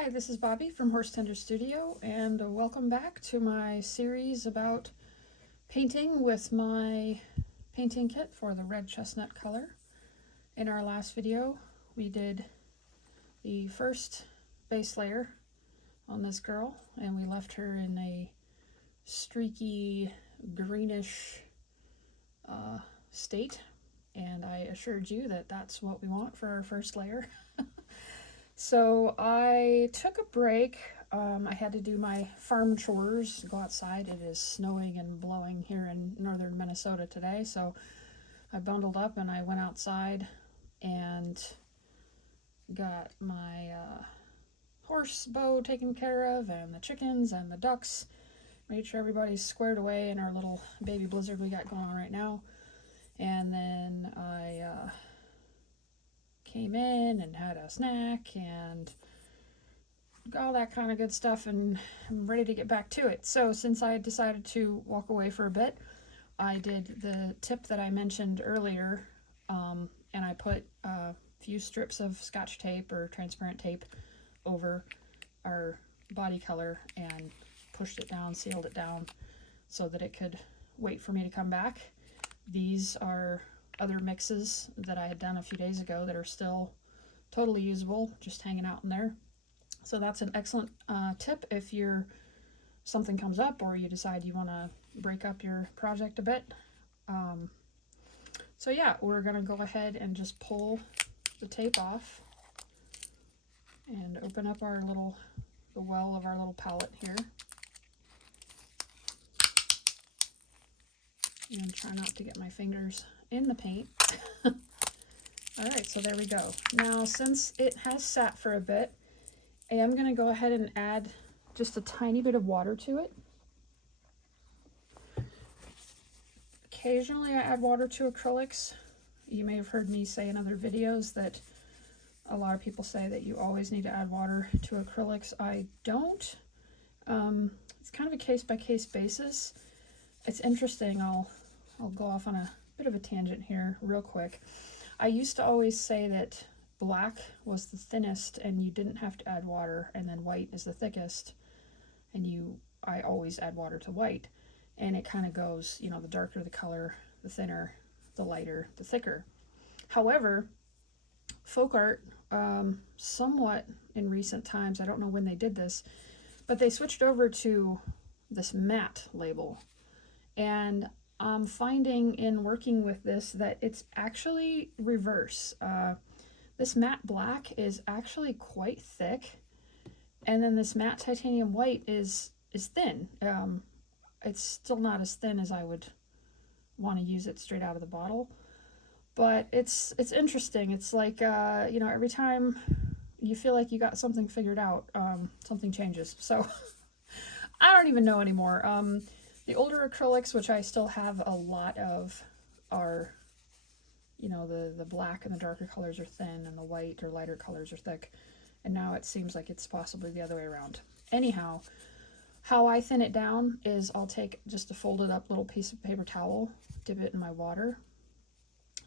Hi, this is Bobby from Horse Tender Studio, and welcome back to my series about painting with my painting kit for the red chestnut color. In our last video, we did the first base layer on this girl, and we left her in a streaky greenish state, and I assured you that that's what we want for our first layer. So I took a break. I had to do my farm chores, go outside. It is snowing and blowing here in northern Minnesota today, so I bundled up and I went outside and got my horse bow taken care of, and the chickens and the ducks. Made sure everybody's squared away in our little baby blizzard we got going on right now. And then I came in and had a snack and all that kind of good stuff, and I'm ready to get back to it. So since I decided to walk away for a bit, I did the tip that I mentioned earlier, and I put a few strips of Scotch tape or transparent tape over our body color and pushed it down, sealed it down so that it could wait for me to come back. These are other mixes that I had done a few days ago that are still totally usable, just hanging out in there. So that's an excellent tip if something comes up or you decide you want to break up your project a bit. So yeah, we're going to go ahead and just pull the tape off and open up the well of our little palette here. And try not to get my fingers in the paint. Alright, so there we go. Now, since it has sat for a bit, I am going to go ahead and add just a tiny bit of water to it. Occasionally I add water to acrylics. You may have heard me say in other videos that a lot of people say that you always need to add water to acrylics. I don't. It's kind of a case-by-case basis. It's interesting. I'll go off on a bit of a tangent here real quick. I used to always say that black was the thinnest and you didn't have to add water, and then white is the thickest, and I always add water to white. And it kind of goes, the darker the color, the thinner, the lighter, the thicker. However, folk art, somewhat in recent times, I don't know when they did this, but they switched over to this matte label. And I'm finding in working with this that it's actually reverse. This matte black is actually quite thick, and then this matte titanium white is thin. It's still not as thin as I would want to use it straight out of the bottle, but it's interesting. It's like every time you feel like you got something figured out, something changes. So I don't even know anymore. The older acrylics, which I still have a lot of, are, the black and the darker colors are thin and the white or lighter colors are thick. And now it seems like it's possibly the other way around. Anyhow, how I thin it down is I'll take just a folded up little piece of paper towel, dip it in my water.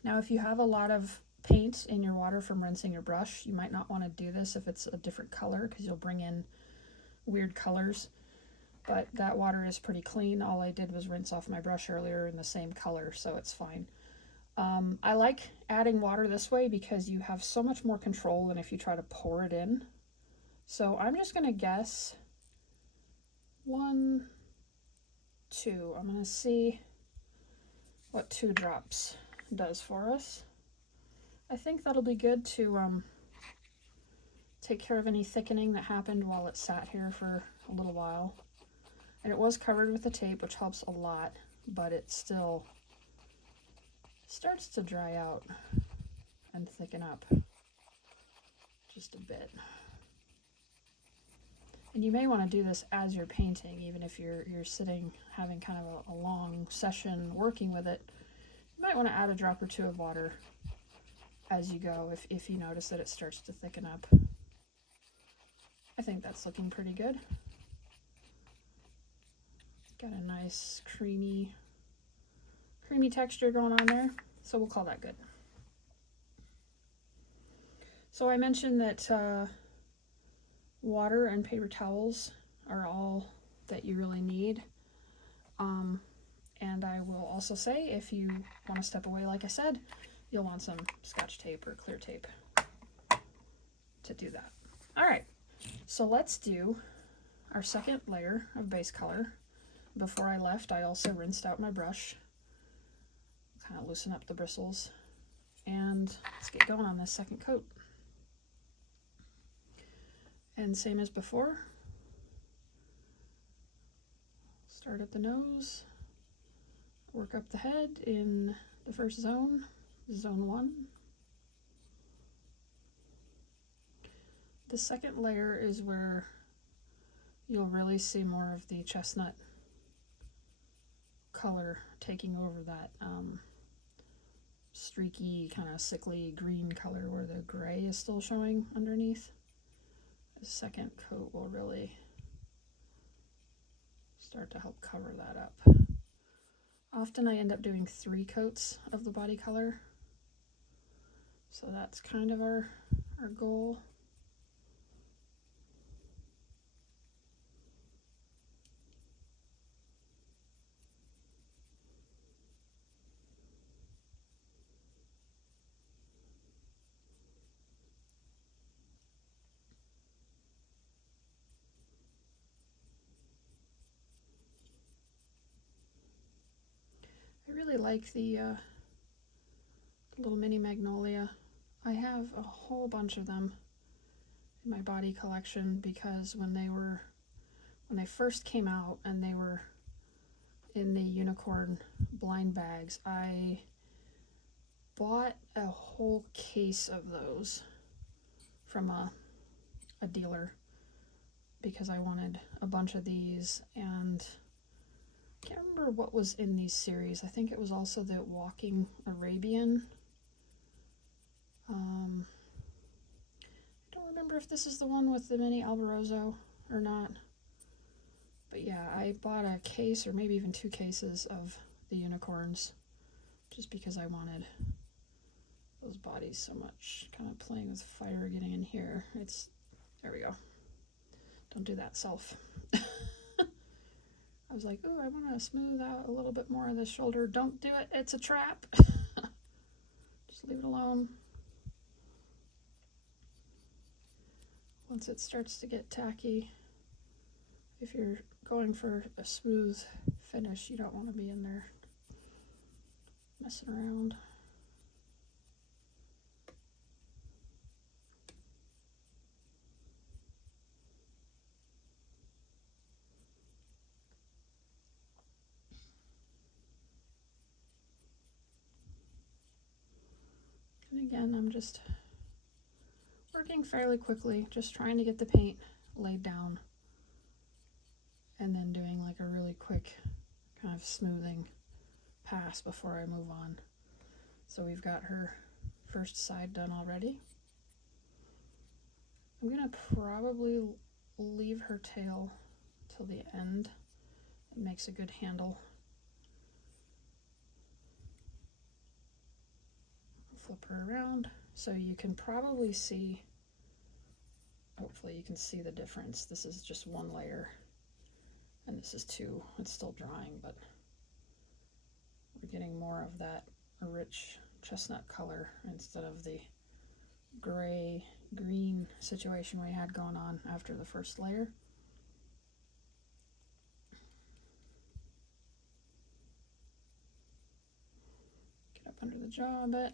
Now, if you have a lot of paint in your water from rinsing your brush, you might not want to do this if it's a different color, because you'll bring in weird colors. But that water is pretty clean. All I did was rinse off my brush earlier in the same color, so it's fine. I like adding water this way because you have so much more control than if you try to pour it in. So I'm just going to guess 1, 2. I'm going to see what 2 drops does for us. I think that'll be good to take care of any thickening that happened while it sat here for a little while. And it was covered with the tape, which helps a lot, but it still starts to dry out and thicken up just a bit. And you may want to do this as you're painting, even if you're sitting having kind of a long session working with it. You might want to add a drop or 2 of water as you go if you notice that it starts to thicken up. I think that's looking pretty good. Got a nice creamy texture going on there, so we'll call that good. So I mentioned that Water and paper towels are all that you really need. And I will also say, if you want to step away, like I said, you'll want some Scotch tape or clear tape to do that. All right, so let's do our second layer of base color. Before I left, I also rinsed out my brush, kind of loosen up the bristles, and let's get going on this second coat. And same as before, start at the nose, work up the head in the first zone, zone 1. The second layer is where you'll really see more of the chestnut color taking over that streaky, kind of sickly green color where the gray is still showing underneath. The second coat will really start to help cover that up. Often I end up doing 3 coats of the body color, so that's kind of our goal. I really like the little mini magnolia. I have a whole bunch of them in my body collection because when they first came out and they were in the unicorn blind bags, I bought a whole case of those from a dealer because I wanted a bunch of these, and I can't remember what was in these series. I think it was also the Walking Arabian. I don't remember if this is the one with the mini Alborozo or not. But yeah, I bought a case or maybe even 2 cases of the unicorns just because I wanted those bodies so much. Kind of playing with fire getting in here. There we go. Don't do that, self. I was like, oh, I want to smooth out a little bit more of the shoulder. Don't do it. It's a trap. Just leave it alone. Once it starts to get tacky, if you're going for a smooth finish, you don't want to be in there messing around. And again, I'm just working fairly quickly, just trying to get the paint laid down and then doing like a really quick kind of smoothing pass before I move on. So we've got her first side done already. I'm gonna probably leave her tail till the end. It makes a good handle. Flip her around so you can probably see, hopefully you can see the difference. This is just 1 layer and this is 2. It's still drying, but we're getting more of that rich chestnut color instead of the gray green situation we had going on after the first layer. Get up under the jaw a bit.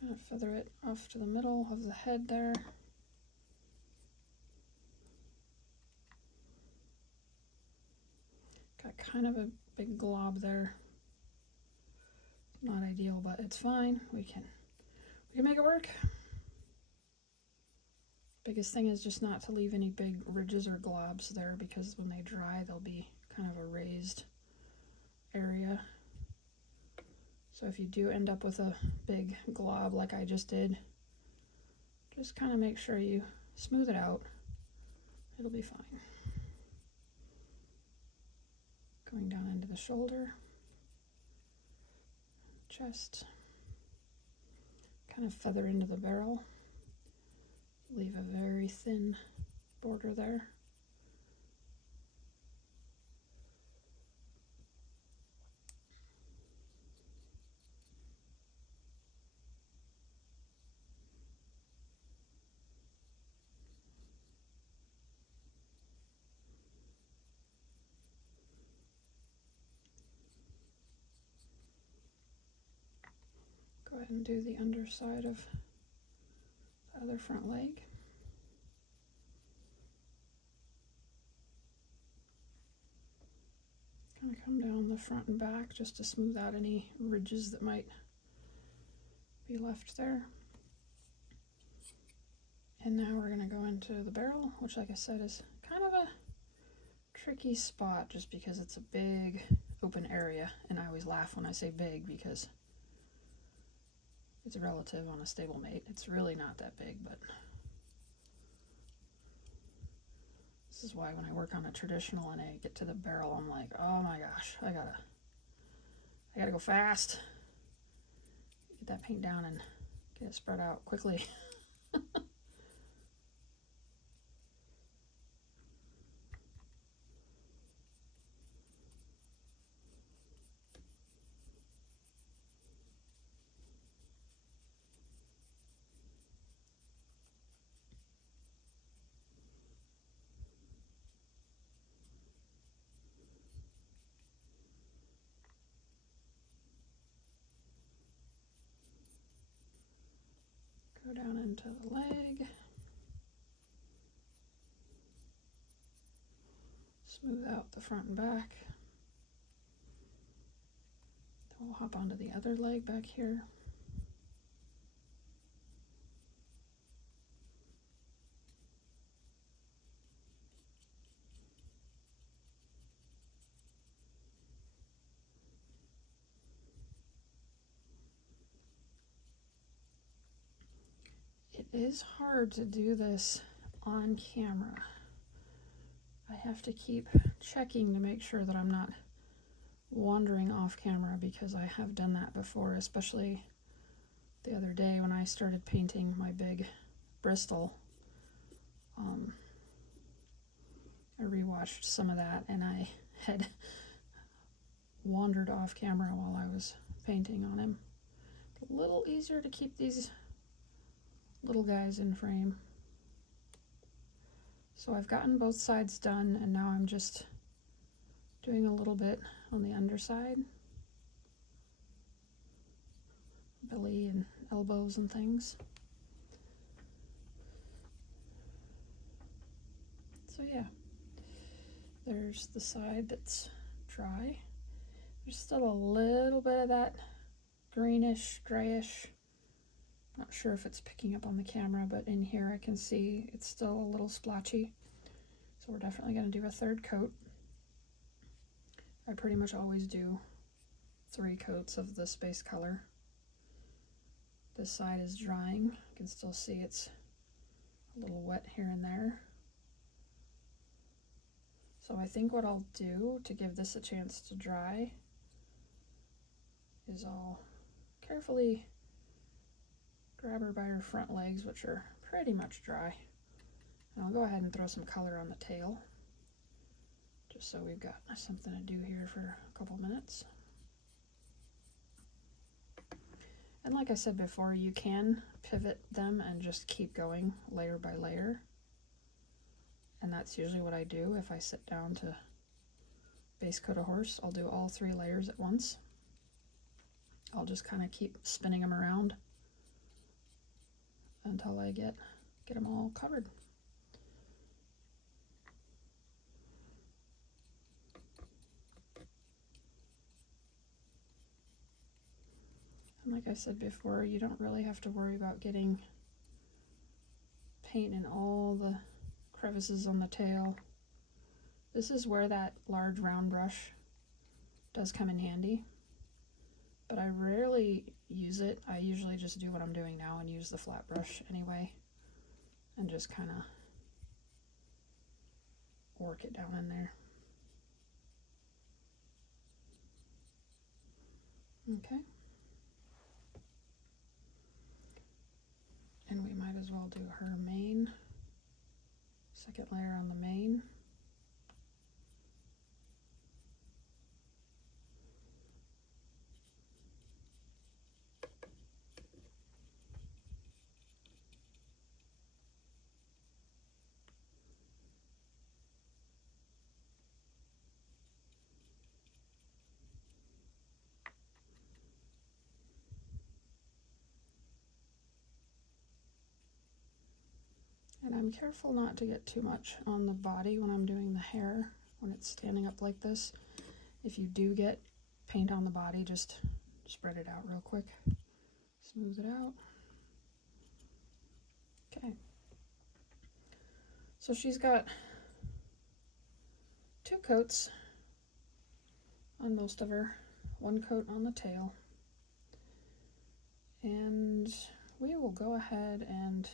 Kind of feather it off to the middle of the head there. Got kind of a big glob there. Not ideal, but it's fine. We can make it work. Biggest thing is just not to leave any big ridges or globs there, because when they dry, they'll be kind of a raised area. So if you do end up with a big glob like I just did, just kind of make sure you smooth it out. It'll be fine. Going down into the shoulder, chest. kind of feather into the barrel. Leave a very thin border there. Go ahead and do the underside of the other front leg. Kind of come down the front and back just to smooth out any ridges that might be left there. And now we're going to go into the barrel, which, like I said, is kind of a tricky spot just because it's a big open area. And I always laugh when I say big because it's relative on a stablemate. It's really not that big, but this is why when I work on a traditional and I get to the barrel, I'm like, oh my gosh, I gotta go fast. Get that paint down and get it spread out quickly. Go down into the leg. Smooth out the front and back. Then we'll hop onto the other leg back here. It is hard to do this on camera. I have to keep checking to make sure that I'm not wandering off camera because I have done that before, especially the other day when I started painting my big Bristol. I rewatched some of that and I had wandered off camera while I was painting on him. It's a little easier to keep these little guys in frame. So I've gotten both sides done and now I'm just doing a little bit on the underside. Belly and elbows and things. So yeah, there's the side that's dry. There's still a little bit of that greenish, grayish. Not sure if it's picking up on the camera, but in here I can see it's still a little splotchy. So we're definitely going to do a third coat. I pretty much always do 3 coats of this base color. This side is drying. You can still see it's a little wet here and there. So I think what I'll do to give this a chance to dry is I'll carefully grab her by her front legs, which are pretty much dry. And I'll go ahead and throw some color on the tail, just so we've got something to do here for a couple minutes. And like I said before, you can pivot them and just keep going layer by layer. And that's usually what I do if I sit down to base coat a horse. I'll do all 3 layers at once. I'll just kind of keep spinning them around until I get them all covered. And like I said before, you don't really have to worry about getting paint in all the crevices on the tail. This is where that large round brush does come in handy, but I rarely use it. I usually just do what I'm doing now and use the flat brush anyway and just kind of work it down in there. Okay. do her mane, second layer on the mane. And I'm careful not to get too much on the body when I'm doing the hair, when it's standing up like this. If you do get paint on the body, just spread it out real quick. Smooth it out. Okay. So she's got 2 coats on most of her, 1 coat on the tail. And we will go ahead and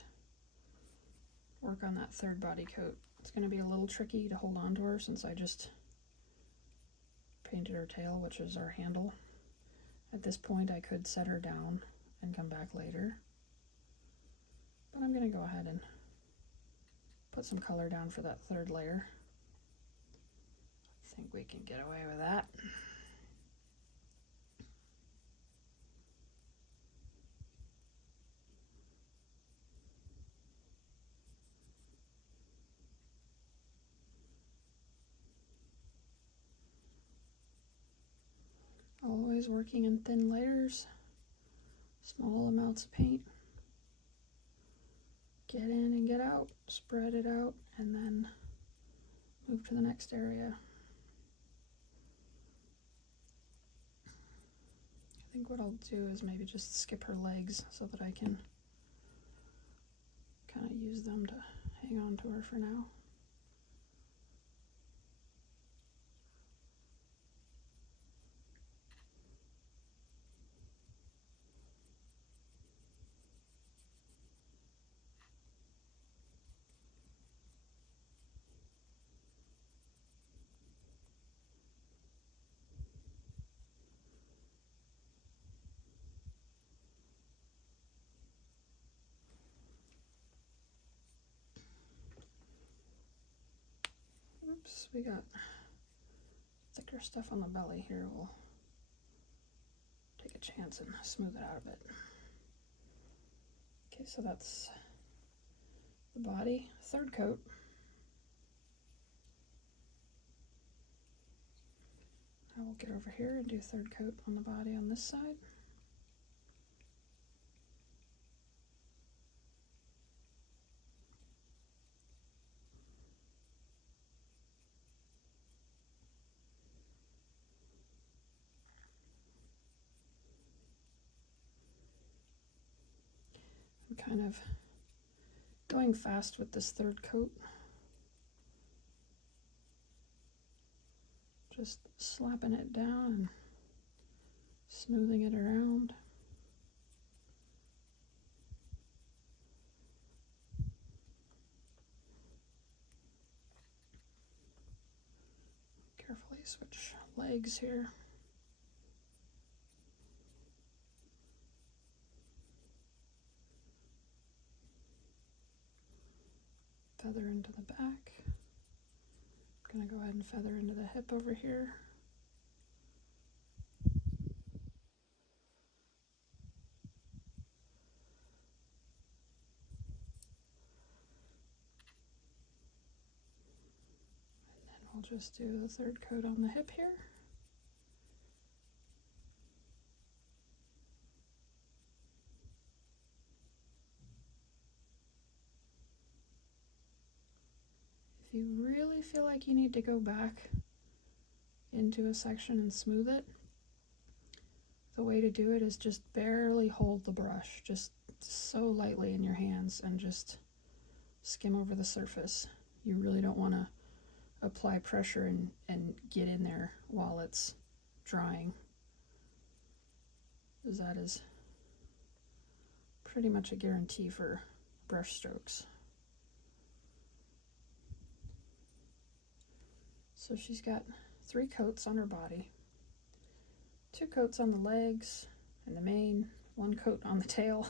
work on that 3rd body coat. It's going to be a little tricky to hold on to her since I just painted her tail, which is our handle. At this point I could set her down and come back later, but I'm going to go ahead and put some color down for that 3rd layer. I think we can get away with that. Always working in thin layers, small amounts of paint. Get in and get out, spread it out, and then move to the next area. I think what I'll do is maybe just skip her legs so that I can kind of use them to hang on to her for now. Oops, we got thicker stuff on the belly here. We'll take a chance and smooth it out a bit. Okay, so that's the body, 3rd coat. I will get over here and do 3rd coat on the body on this side. I'm kind of going fast with this 3rd coat. Just slapping it down and smoothing it around. Carefully switch legs here. Feather into the back. I'm going to go ahead and feather into the hip over here. And then we'll just do the 3rd coat on the hip here. If you really feel like you need to go back into a section and smooth it, the way to do it is just barely hold the brush, just so lightly in your hands, and just skim over the surface. You really don't want to apply pressure and get in there while it's drying, because that is pretty much a guarantee for brush strokes. So she's got 3 coats on her body, 2 coats on the legs and the mane, 1 coat on the tail.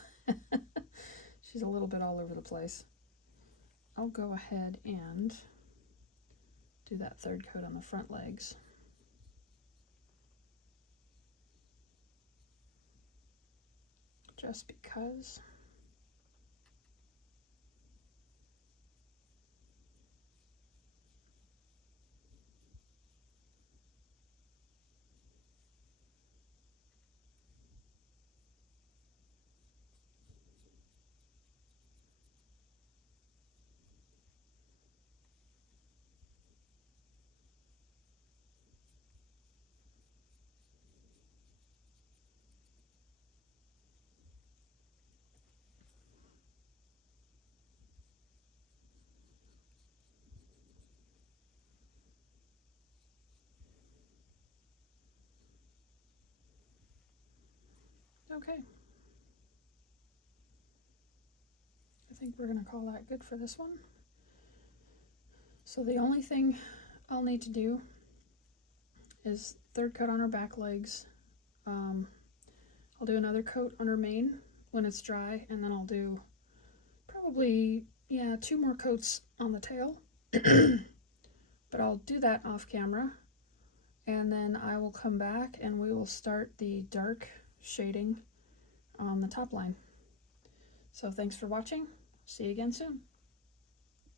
She's a little bit all over the place. I'll go ahead and do that third coat on the front legs. Just because. Okay. I think we're going to call that good for this one. So the only thing I'll need to do is third coat on her back legs. I'll do another coat on her mane when it's dry, and then I'll do probably, yeah, 2 more coats on the tail. But I'll do that off camera, and then I will come back and we will start the dark shading on the top line. So thanks for watching. See you again soon.